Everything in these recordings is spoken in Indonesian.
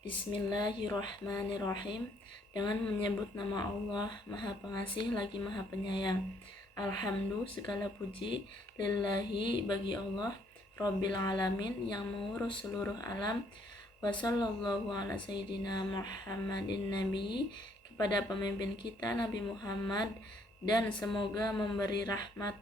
Bismillahirrahmanirrahim. Dengan menyebut nama Allah, Maha Pengasih lagi Maha Penyayang. Alhamdulillah, segala puji lillahi bagi Allah, Rabbil Alamin, yang mengurus seluruh alam. Wassallallahu ala sayyidina Muhammadin Nabi, kepada pemimpin kita Nabi Muhammad, dan semoga memberi rahmat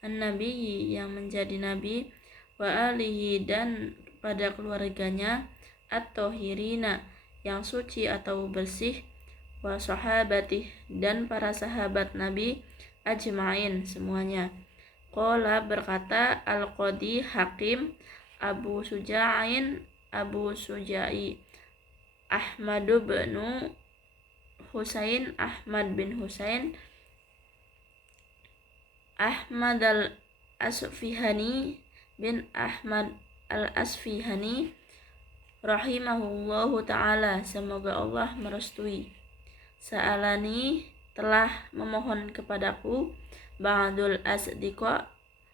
an-nabi yang menjadi nabi, wa alihi, dan pada keluarganya, at-thahirina yang suci atau bersih, wa sahabatih, dan para sahabat Nabi, ajma'in semuanya. Qala, berkata Al-Qadi Hakim Abu Suja'i Ahmad bin Husain Ahmad al-Asfihani bin Ahmad al-Asfihani rahimahullahu ta'ala, semoga Allah merestui. Sa'alani, telah memohon kepadaku, ba'dul asdiqa,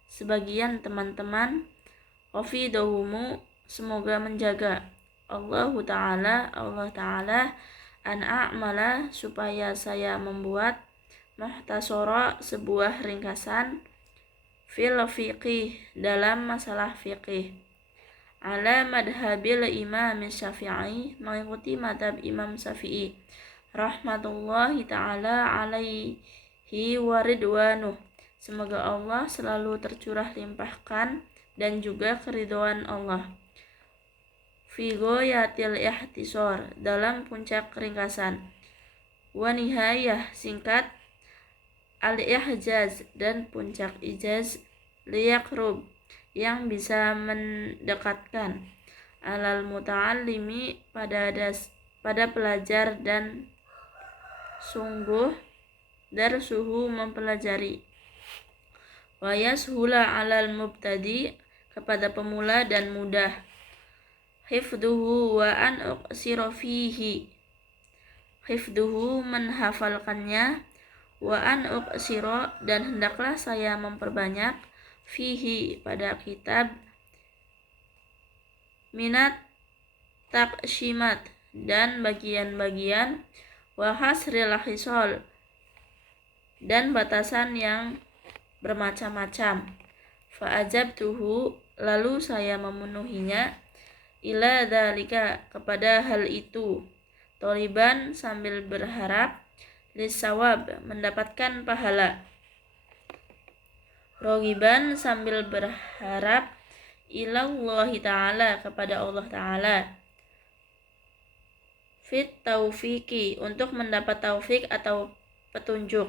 sebagian teman-teman, hafidahumu, semoga menjaga, Allah Ta'ala, an a'mala, supaya saya membuat, muhtasara, sebuah ringkasan, fil fiqih, dalam masalah fiqih, ala madhabil imam Syafi'i, mengikuti madhab Imam Syafi'i, rahmatullahi ta'ala alaihi wa ridwanuh, semoga Allah selalu tercurah limpahkan dan juga keridhaan Allah, fi ghayatil ihtisar, dalam puncak ringkasan, wa nihayah, singkat, al-ihjaz, dan puncak ijaz, liyakrub, yang bisa mendekatkan, alal muta'allimi, pada pelajar, dan sungguh darsuhu, mempelajari, wa yashula alal mubtadi, kepada pemula dan mudah, hifduhu wa an uqsira fihi, hifduhu, menghafalkannya, wa an uqsira, dan hendaklah saya memperbanyak, fihi, pada kitab, minat taqsyimat, dan bagian-bagian, wa hasril hisol, dan batasan yang bermacam-macam, fa ajabtuhu, lalu saya memenuhinya, ila dzalika, kepada hal itu, tholiban, sambil berharap, lisawab, mendapatkan pahala, rogiban, sambil berharap, ilallahi ta'ala, kepada Allah Ta'ala, fit taufiqi, untuk mendapat taufik atau petunjuk,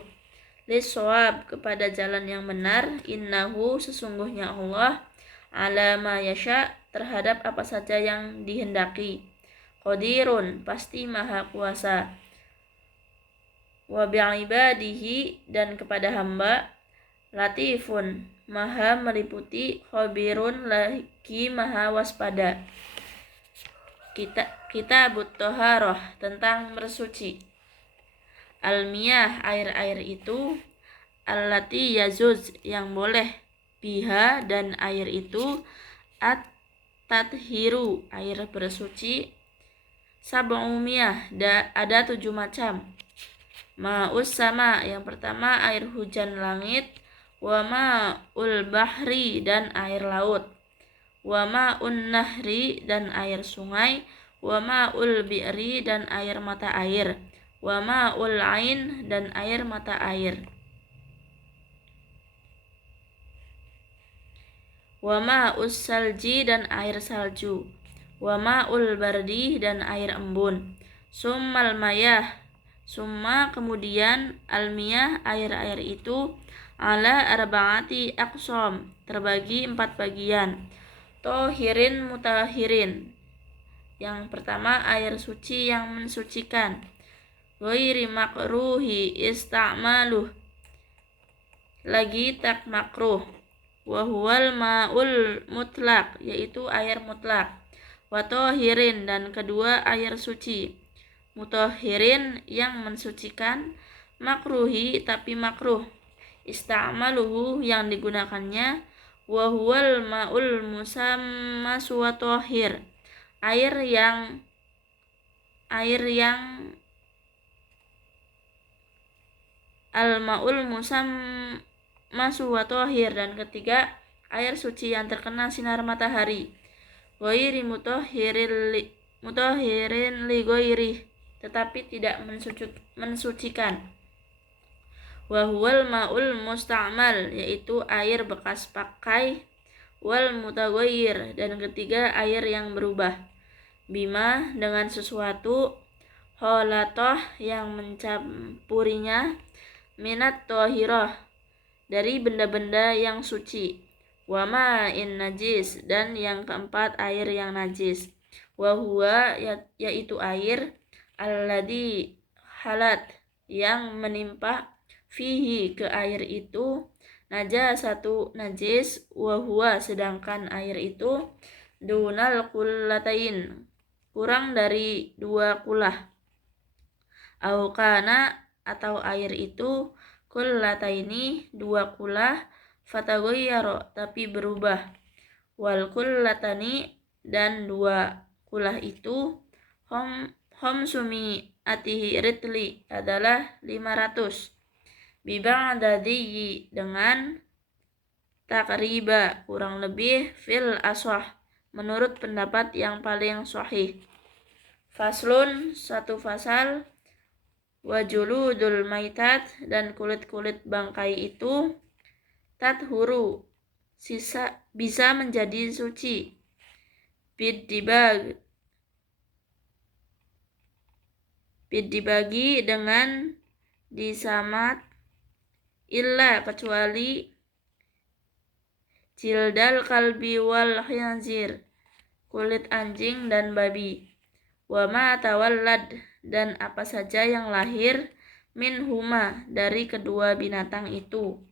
lisawab, kepada jalan yang benar, innahu, sesungguhnya Allah, ala ma yasha, terhadap apa saja yang dihendaki, qadirun, pasti maha kuasa, wa bi'ibadihi, dan kepada hamba, latifun, maha meliputi, khabirun, lagi maha waspada. Kitabut Thaharah, tentang bersuci. Al-miyah, air-air itu, allati yazuz, yang boleh, biha, dan air itu, at-tadhiru, air bersuci, sab'umiyah, ada 7 macam. Ma'us sama, yang pertama air hujan langit, wa ma'ul bahri, dan air laut, wa ma'un nahri, dan air sungai, wa ma'ul bi'ri, dan air mata air, wa ma'ul ain, dan air mata air, wa ma'us salji, dan air salju, wa ma'ul bardi, dan air embun, summal mayah, summa, kemudian, al-miyah, air-air itu, ala arba'ati aqsam, terbagi 4 bagian, tohirin mutahirin, yang pertama air suci yang mensucikan, ghairi makruhi ista'maluh, lagi tak makruh, wa huwal ma'ul mutlak, yaitu air mutlak, wa tohirin, dan kedua air suci, mutahirin, yang mensucikan, makruhi, tapi makruh, ista'maluhu, yang digunakannya, wa huwal ma'ul musammas wa tohir, air yang al-ma'ul musammasu wa thahir, dan ketiga air suci yang terkena sinar matahari. Ghairi mutahhirin li ghairi, tetapi tidak mensucikan. Wa huwal ma'ul musta'mal, yaitu air bekas pakai. Wal mutaghayyir, dan ketiga air yang berubah. Bima, dengan sesuatu, khalatoh, yang mencampurinya, minat thahirah, dari benda-benda yang suci. Wa ma'in najis, dan yang keempat air yang najis. Wa huwa, yaitu air, alladhi halat, yang menimpa, fihi, ke air itu, najasatu, najis, wa huwa, sedangkan air itu, dunal kullatain, kurang dari 2 kulah. Au kana, atau air itu, kullataini, 2 kulah, fataghayyara, tapi berubah. Wal kullatani, dan 2 kulah itu, homsumi atihi ritli, adalah 500. Biba'dadiyi, dengan takriba, kurang lebih, fil aswah, menurut pendapat yang paling sahih. Faslun, satu fasal. Wajuludul maitat, dan kulit-kulit bangkai itu, tathuru, bisa menjadi suci. Bidibagi, dengan disamat, illa, kecuali, jildal kalbi wal khinzir, kulit anjing dan babi. Wa ma tawallad, dan apa saja yang lahir, min huma, dari kedua binatang itu,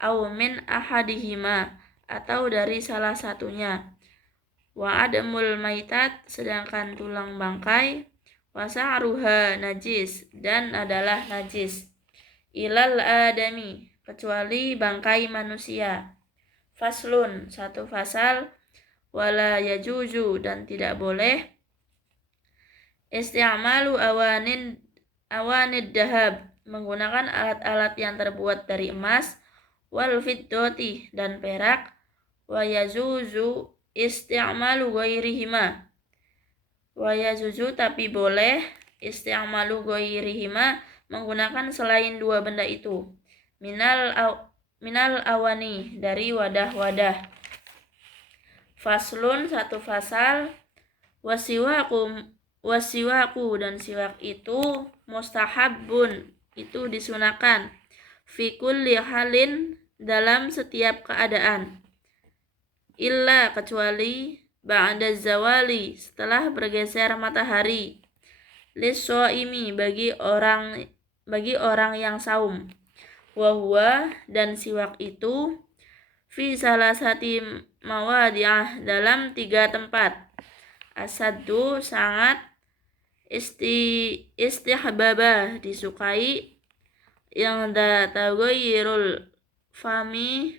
au min ahadihima, atau dari salah satunya. Wa adamul maitat, sedangkan tulang bangkai, wa sa'ruha najis, dan adalah najis. Ilal adami, kecuali bangkai manusia. Faslun, satu fasal. Wala yajuzu, dan tidak boleh, isti'malu awanid dahab, menggunakan alat-alat yang terbuat dari emas, wal fiddati, dan perak. Wa yajuzu isti'malu ghairihima, wa yajuzu, tapi boleh, isti'malu ghairihima, menggunakan selain 2 benda itu, minal awani, dari wadah-wadah. Faslun, satu fasal. Wasiwaku, dan siwak itu, mustahabun, itu disunahkan, fi kulli halin, dalam setiap keadaan, illa, kecuali, ba'da zawali, setelah bergeser matahari, lis-shaimi, bagi orang yang saum. Wa huwa, dan siwak itu, fi salasati mawadi'ah, dalam 3 tempat. Asaddu, sangat, istihbabah, disukai, yang taghayyurul fami,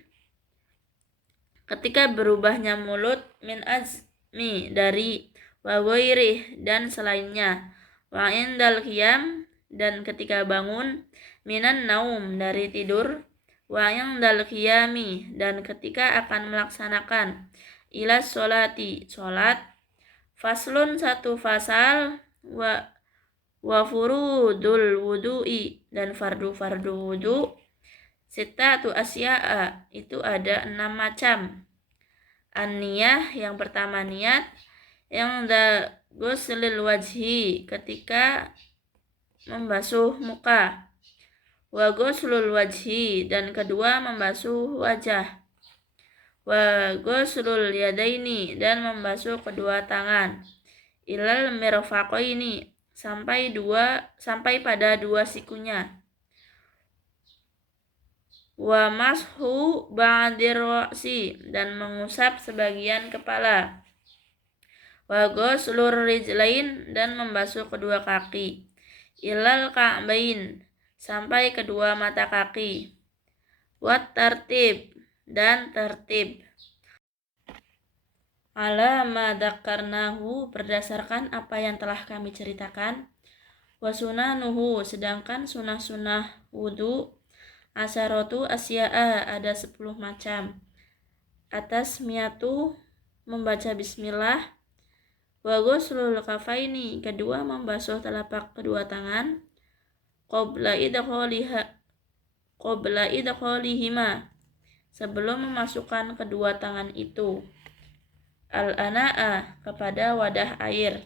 ketika berubahnya mulut, min azmi, dari, wa ghairih, dan selainnya, wa indal qiyam, dan ketika bangun, minan naum, dari tidur, wa indal qiyami, dan ketika akan melaksanakan, ila sholati, sholat. Faslun, satu fasal. Wa furudul wudu'i, dan fardu-fardu wudu, sittatu asya'a, itu ada 6 macam. An-niyah, yang pertama niat, yang ghuslil wajhi, ketika membasuh muka. Wa ghuslul wajhi, dan kedua membasuh wajah. Wa ghuslul yadaini, dan membasuh kedua tangan. Ilal mirfaqaini, sampai pada 2 sikunya. Wa mashu ba'dir ra'si, dan mengusap sebagian kepala. Wa ghuslur rijlain, dan membasuh kedua kaki. Ilal ka'bain, sampai kedua mata kaki. Wat tartib, dan tertib. ala ma dzakarnahu, berdasarkan apa yang telah kami ceritakan. Wa sunanuhu, sedangkan sunah-sunah wudu asyaratu asya'a, ada 10 macam. Atas miatu, membaca bismillah. Wa ghuslul kafaini, kedua membasuh telapak kedua tangan. Qabla idkhalihima, sebelum memasukkan kedua tangan itu. Al-ana'a, kepada wadah air.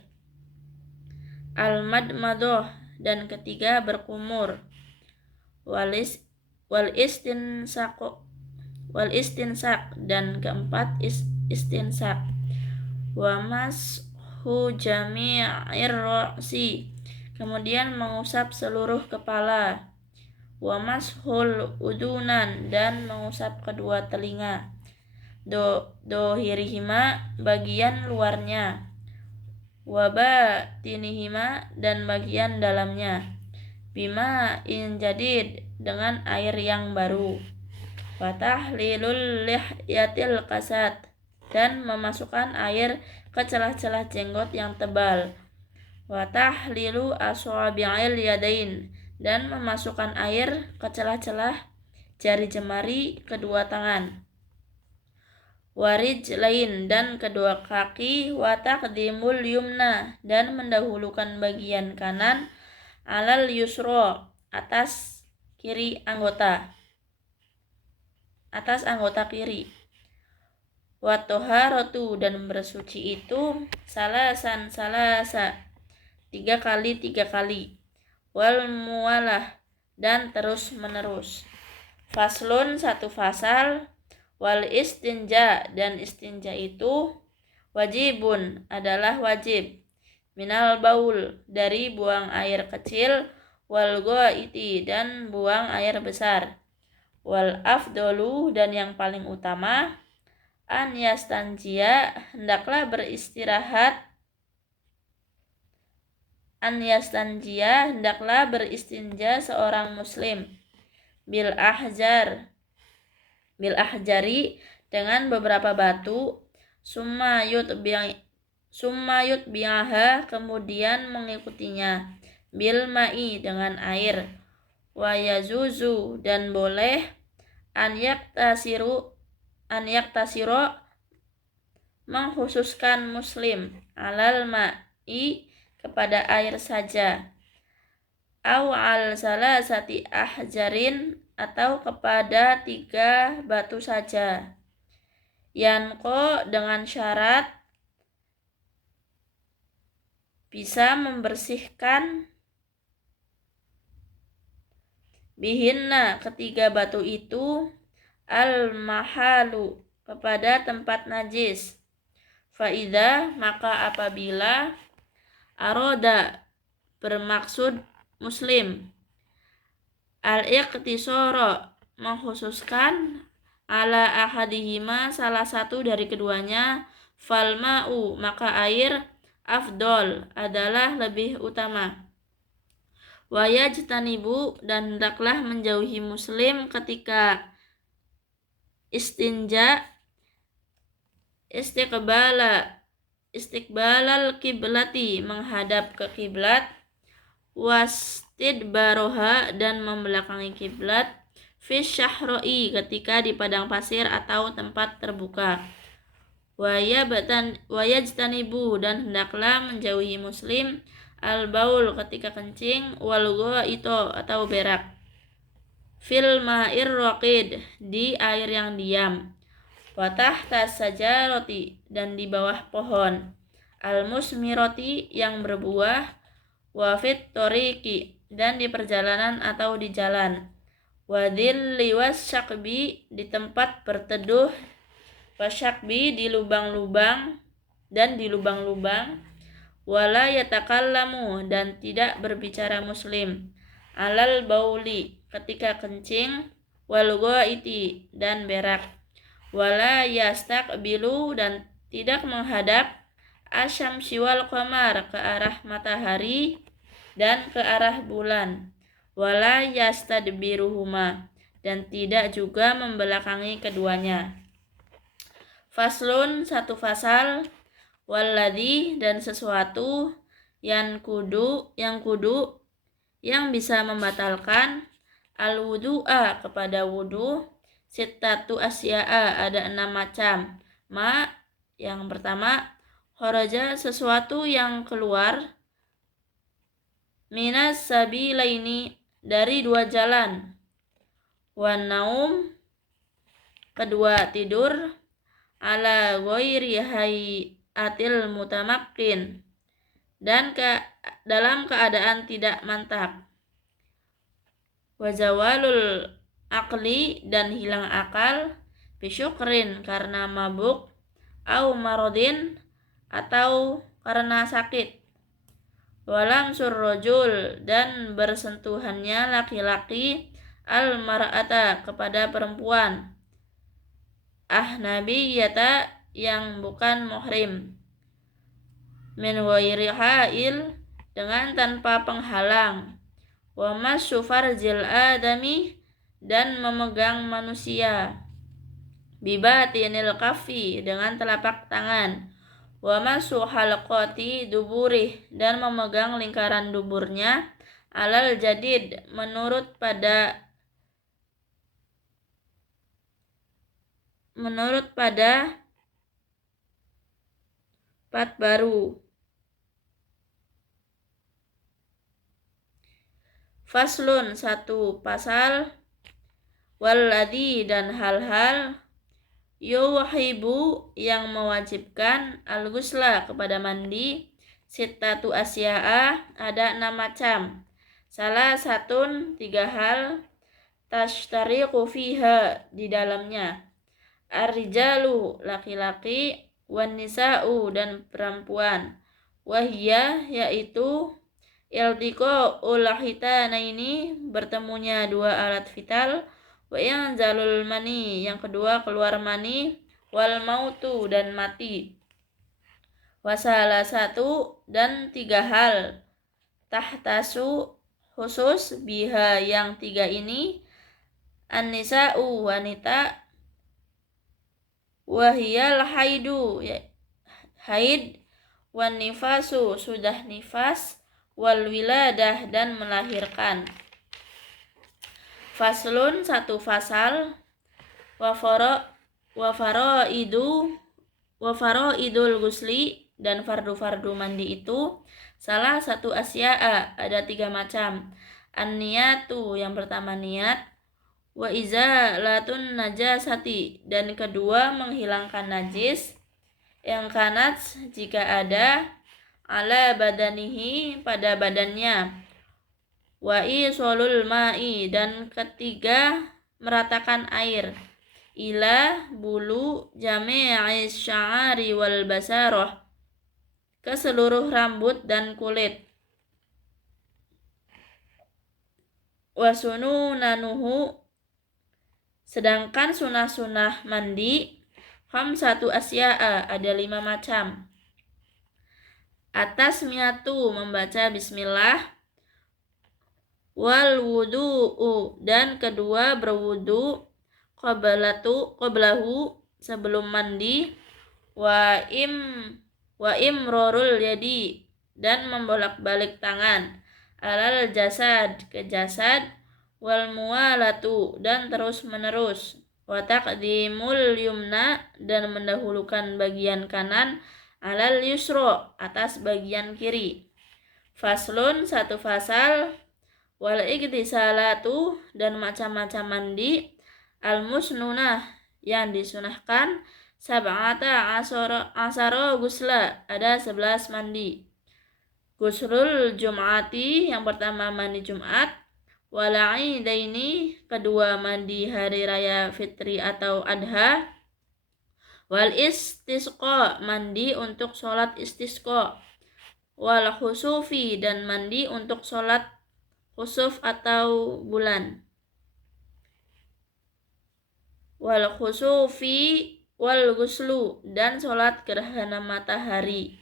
Al-madmadoh, dan ketiga berkumur. Wal istinsak, dan keempat istinsak. Wa mashu jami'ir ra'si, kemudian mengusap seluruh kepala. Wa mashul udunan, dan mengusap kedua telinga. Dohirihima, bagian luarnya. Wa batinihima, dan bagian dalamnya. Bima in jadid, dengan air yang baru. Wa tahlilul lihyatil kasat, dan memasukkan air ke celah-celah jenggot yang tebal. Wa tahlilu asabi'il yadain, dan memasukkan air ke celah-celah jari jemari kedua tangan. Wa rijlain, dan kedua kaki. Wa taqdimul yumna, dan mendahulukan bagian kanan. Alal yusro, atas anggota kiri. Wa toharatu, dan bersuci itu salasa, 3 kali. Wal muwalah, dan terus menerus. Faslun, 1 fasal. Wal istinja, dan istinja itu wajibun, adalah wajib. Minal baul, dari buang air kecil. Wal ghaiti, dan buang air besar. Wal afdolu, dan yang paling utama. An yastanjia, hendaklah beristinja seorang muslim. Bil ahjari, dengan beberapa batu. Summa yutbi'aha, kemudian mengikutinya. Bil ma'i, dengan air. Wa yazuzu, dan boleh. An yaktasiro, mengkhususkan muslim. Alal ma'i, kepada air saja. Au al salasati ahjarin, atau kepada 3 batu saja. Yanqo, dengan syarat bisa membersihkan. Bihinna, ketiga batu itu. Al mahalu, kepada tempat najis. Faida, maka apabila. Aroda, bermaksud muslim. Al-iqtisoro, mengkhususkan. Ala ahadihima, salah satu dari keduanya. Falma'u, maka air. Afdol, adalah lebih utama. Wa yajtanibu, dan hendaklah menjauhi muslim ketika istinja. Istiqbalal kiblati, menghadap ke kiblat. Wastidbaroha, dan membelakangi kiblat. Fi syahroi, ketika di padang pasir atau tempat terbuka. Wa yajtanibu, dan hendaklah menjauhi muslim. Al-baul, ketika kencing. Wal ghaito, atau berak. Fil ma'ir raqid, di air yang diam. Wa tahta sajaroti, dan di bawah pohon. Al-musmiroti, yang berbuah. Wa fit toriki, dan di perjalanan atau di jalan. Wa dhilli wasyakbi, di tempat berteduh. Wasyakbi, di lubang-lubang, dan di lubang-lubang. Wala yatakallamu, dan tidak berbicara muslim. Alal bauli, ketika kencing. Wal ghaiti, dan berak. Wala yastaqbilu, dan tidak menghadap. Asyamsi wal qamar, ke arah matahari dan ke arah bulan. Wala yastadbiruhuma, dan tidak juga membelakangi keduanya. Faslun, satu fasal. Walladhi, dan sesuatu yang kudu yang bisa membatalkan al-wudu'a, kepada wudu, sittatu asya'a, ada 6 macam. Yang pertama, kharaja, sesuatu yang keluar, minas sabilaini, dari 2 jalan, wan naum, kedua tidur, ala ghairi hayatil mutamakkin, dan dalam keadaan tidak mantap, wazawalul akli, dan hilang akal, bisyukrin, karena mabuk, au marodin, atau karena sakit, walam surrojul, dan bersentuhannya laki-laki, al mar'ata, kepada perempuan, ahnabiyata, yang bukan muhrim, min ghairi hail, dengan tanpa penghalang, wa masyu farjil adami, dan memegang manusia, bibatinil kafi, dengan telapak tangan, wa masyu halqati duburih, dan memegang lingkaran duburnya, alal jadid, menurut pada pat baru. Faslun, satu pasal. Walladhi, dan hal-hal, yuhibu, yang mewajibkan, al-ghusla, kepada mandi, sittatu asya'a, ada 6 macam. Salah satun, 3 hal, tashtariqu fiha, di dalamnya, ar-rijalu, laki-laki, wan nisa'u, dan perempuan, wahiyah, yaitu iltiqa'ul hitanaini, bertemunya 2 alat vital, wa yang zalul mani, yang kedua keluar mani, wal mautu, dan mati, wasalah satu, dan 3 hal, tahtasu, khusus, biha, yang 3 ini, an-nisa'u, wanita, wahiyal haidu, haid, wan nifasu, sudah nifas, wal wiladah, dan melahirkan. Faslun, satu fasal. Wa faraidul gusli, dan fardu-fardu mandi itu, salah satu asya'a, ada 3 macam. An-niyatu, yang pertama niat, wa izalatun najasati, dan kedua menghilangkan najis, yang kanat, jika ada, ala badanihi, pada badannya, wa isolul ma'i, dan ketiga meratakan air, ila bulu jami'is sya'ari wal basaroh, ke seluruh rambut dan kulit, wa sununanuhu, sedangkan sunah-sunah mandi, khamsatu asya'a, ada 5 macam. Atas miatu, membaca bismillah, wal wudu'u, dan kedua berwudu, qablahu, sebelum mandi, wa imrorul yadi, dan membolak-balik tangan, alal jasad, ke jasad, wal muwalatu, dan terus menerus, wa taqdimul yumna, dan mendahulukan bagian kanan, alal yusro, atas bagian kiri. Faslun, satu fasal. Wal igtisalatu, dan macam-macam mandi, al musnunah, yang disunahkan, sab'ata asara gusla, ada 11 mandi. Guslul jum'ati, yang pertama mandi Jumat, wal aidaini, kedua mandi hari raya fitri atau adha, wal istisqa, mandi untuk sholat istisqa, wal khusufi, dan mandi untuk sholat khusuf atau bulan, wal khusufi wal guslu, dan sholat gerhana matahari,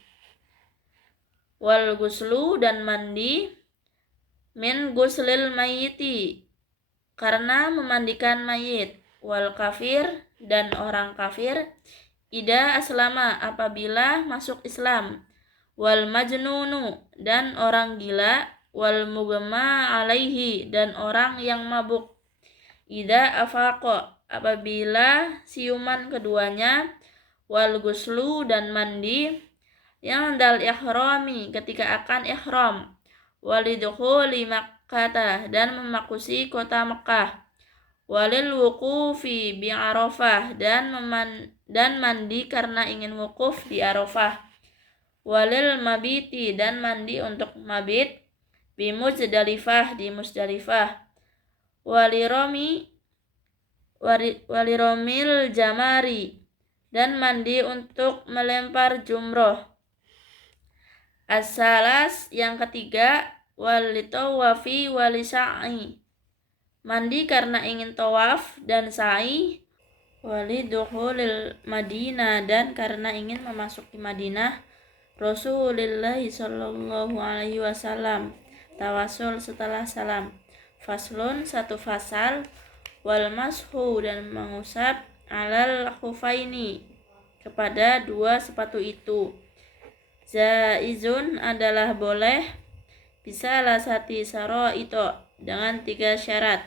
wal guslu, dan mandi, min guslil mayiti, karena memandikan mayit, wal kafir, dan orang kafir, ida aslama apabila masuk Islam, wal majnunu dan orang gila, wal mugma alaihi dan orang yang mabuk, ida afaqa apabila siuman keduanya, wal guslu dan mandi, yang dal ihrami ketika akan ihram, walidukhuli Makkah dan memakusi kota Mekah, walil wuqufi bi Arafah dan mandi karena ingin wukuf di Arafah, walil mabiti dan mandi untuk mabit bi Muzdalifah di Muzdalifah, waliromil jamari dan mandi untuk melempar jumroh. As-salas yang ketiga, walitawafi walisa'i mandi karena ingin tawaf dan sa'i, walidukhulil Madinah dan karena ingin memasuki Madinah Rasulullah sallallahu alaihi wasallam, tawasul setelah salam. Faslun satu fasal, wal mashu dan mengusap alal khufaini kepada dua sepatu itu. Zaizun adalah boleh, bisa lasati saro itu dengan 3 syarat.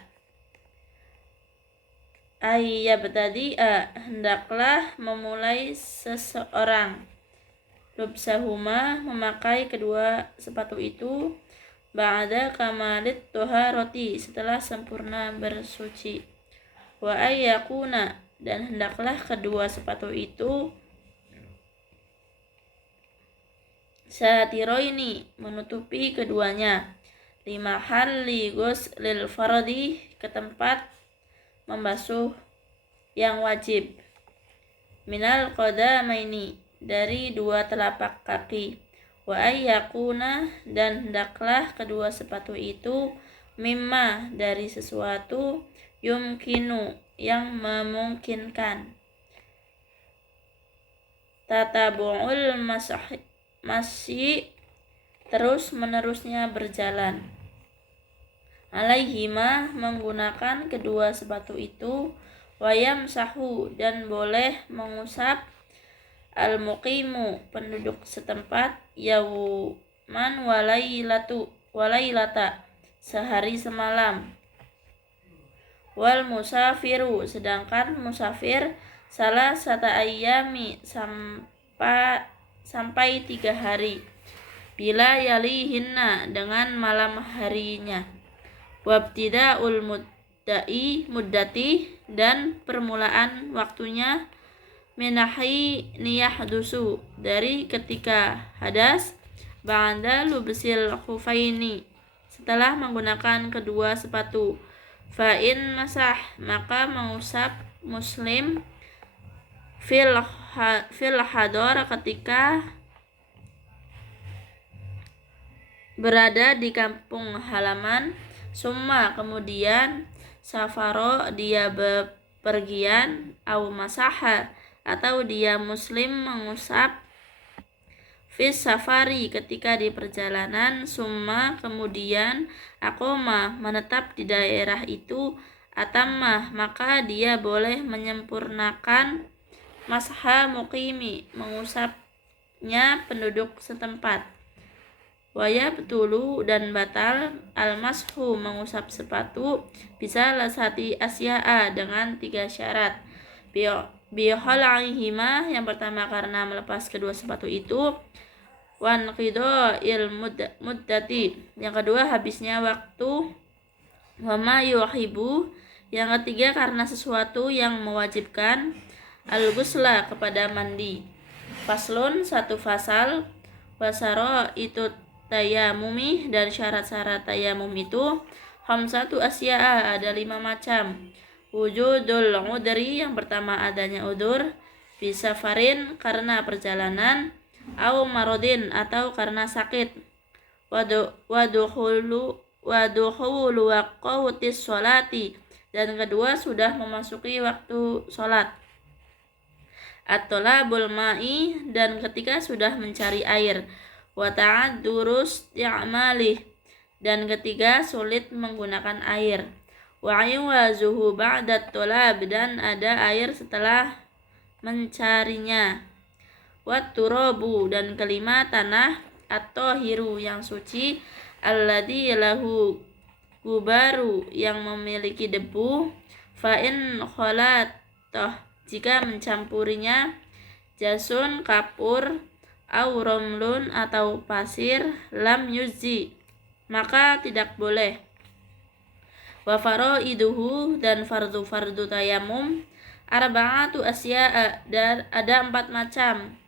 Ayyabtadi'a hendaklah memulai seseorang, lubsahuma memakai kedua sepatu itu, ba'da kamalit toharoti setelah sempurna bersuci, wa ayyakuna dan hendaklah kedua sepatu itu satiroini menutupi keduanya, lima halli ghuslil fardi ke tempat membasuh yang wajib, minal qadamaini dari 2 telapak kaki, wa ayyakuna dan hendaklah kedua sepatu itu mimma dari sesuatu yumkinu yang memungkinkan, tatabu'ul masih terus menerusnya berjalan, alaihima menggunakan kedua sepatu itu, wayam sahu dan boleh mengusap al-muqimu penduduk setempat, yauman walailata sehari semalam, wal musafiru sedangkan musafir salah satu ayami sampai 3 hari, bila yalihinna dengan malam harinya, wabtida'ul muddati dan permulaan waktunya, minahi niyahdusu dari ketika hadas, ba'da lubsil khufaini setelah menggunakan kedua sepatu, fa'in masah maka mengusap muslim fil hador ketika berada di kampung halaman, summa kemudian safaro dia bepergian, au masaha atau dia muslim mengusap fis safari ketika di perjalanan, summa kemudian aqoma menetap di daerah itu, atamah maka dia boleh menyempurnakan masha muqimi mengusapnya penduduk setempat, waya betulu dan batal al-mashu mengusap sepatu, bisa lasati asya'a dengan 3 syarat, bihal'ihima yang pertama karena melepas kedua sepatu itu, wan qida'il muddati yang kedua habisnya waktu, wama yuhibu yang ketiga karena sesuatu yang mewajibkan, al-ghusla kepada mandi. Faslun satu fasal, wasaro itu tayamumi dan syarat-syarat tayamum itu, khamsatu asya'a ada 5 macam, wujudul udri yang pertama adanya udur, bisafarin karena perjalanan, au marodin atau karena sakit, wadukhulu waqtis sholati dan kedua sudah memasuki waktu sholat, at-tolabul ma'i dan ketika sudah mencari air, wa ta'adzurus i'malih dan ketiga sulit menggunakan air, wa iwazuhu ba'dat tolab dan ada air setelah mencarinya. Wat turabu, dan kelima tanah, at-tahiru, yang suci, alladzi lahu gubaru, yang memiliki debu, fa in khalatah, jika mencampurinya, jasun, kapur, au romlun, atau pasir, lam yuzi, maka tidak boleh. Wa faraiduhu, dan fardu-fardu tayamum, arba'atu asya'a, dan ada 4 macam.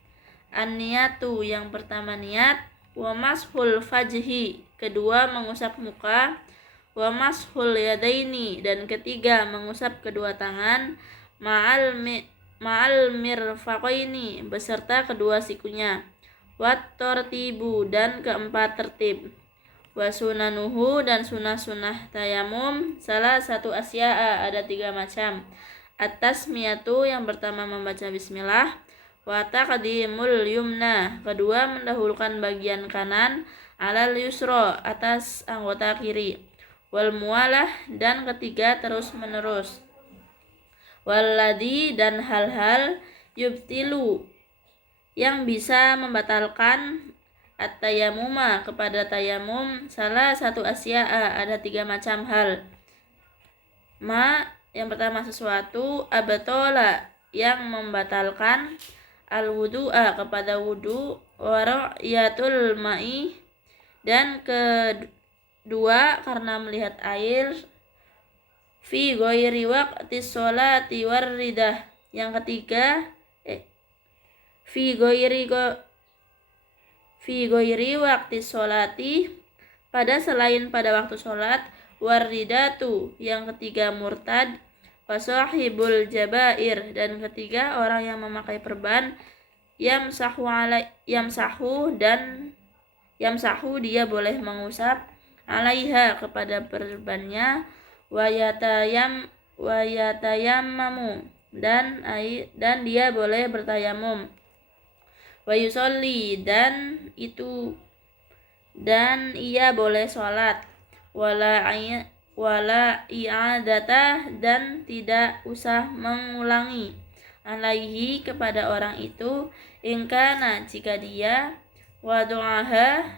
An-niyatu, yang pertama niat, wa mashul fajhi, kedua mengusap muka, wa mashul yadaini, dan ketiga mengusap kedua tangan, ma'al mirfaqaini, beserta kedua sikunya, wat tartibu, dan keempat tertib, wa sunanuhu, dan sunah-sunah tayamum, salah satu asya'a, ada 3 macam. At-tasmiyatu, yang pertama membaca bismillah, wa taqdimul yumna, kedua mendahulukan bagian kanan, alal yusra, atas anggota kiri, wal mualah, dan ketiga terus menerus, walladhi, dan hal-hal, yubtilu, yang bisa membatalkan, at-tayamuma, kepada tayamum, salah satu asya'a, ada 3 macam hal. Yang pertama sesuatu, abatola, yang membatalkan, al-wudu'a, kepada wudu, wa ra'yatul ma'i, dan kedua karena melihat air, fi ghairi waqti sholati warridah, yang ketiga fi ghairi waqti sholati, pada selain pada waktu sholat, warridatu, yang ketiga murtad, wasahibul jabair, dan ketiga orang yang memakai perban, yamsahu dia boleh mengusap, alaiha, kepada perbannya, wayatayammamu, dan dia boleh bertayamum, wayusolli, dan ia boleh sholat, wala i'adatah, dan tidak usah mengulangi, alaihi, kepada orang itu, ingkana, jika dia, wadu'aha,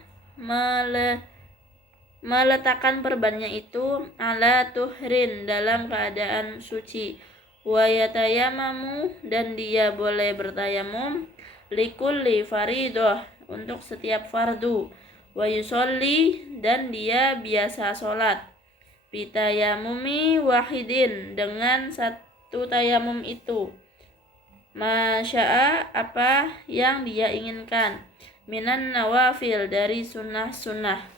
meletakkan perbannya itu, ala tuhrin, dalam keadaan suci, wayatayamamu, dan dia boleh bertayamum, likulli faridoh, untuk setiap fardu, wa yusolli, dan dia biasa sholat, bitayamumi wahidin, dengan satu tayamum itu, masya'a, apa yang dia inginkan, minan nawafil, dari sunnah-sunnah.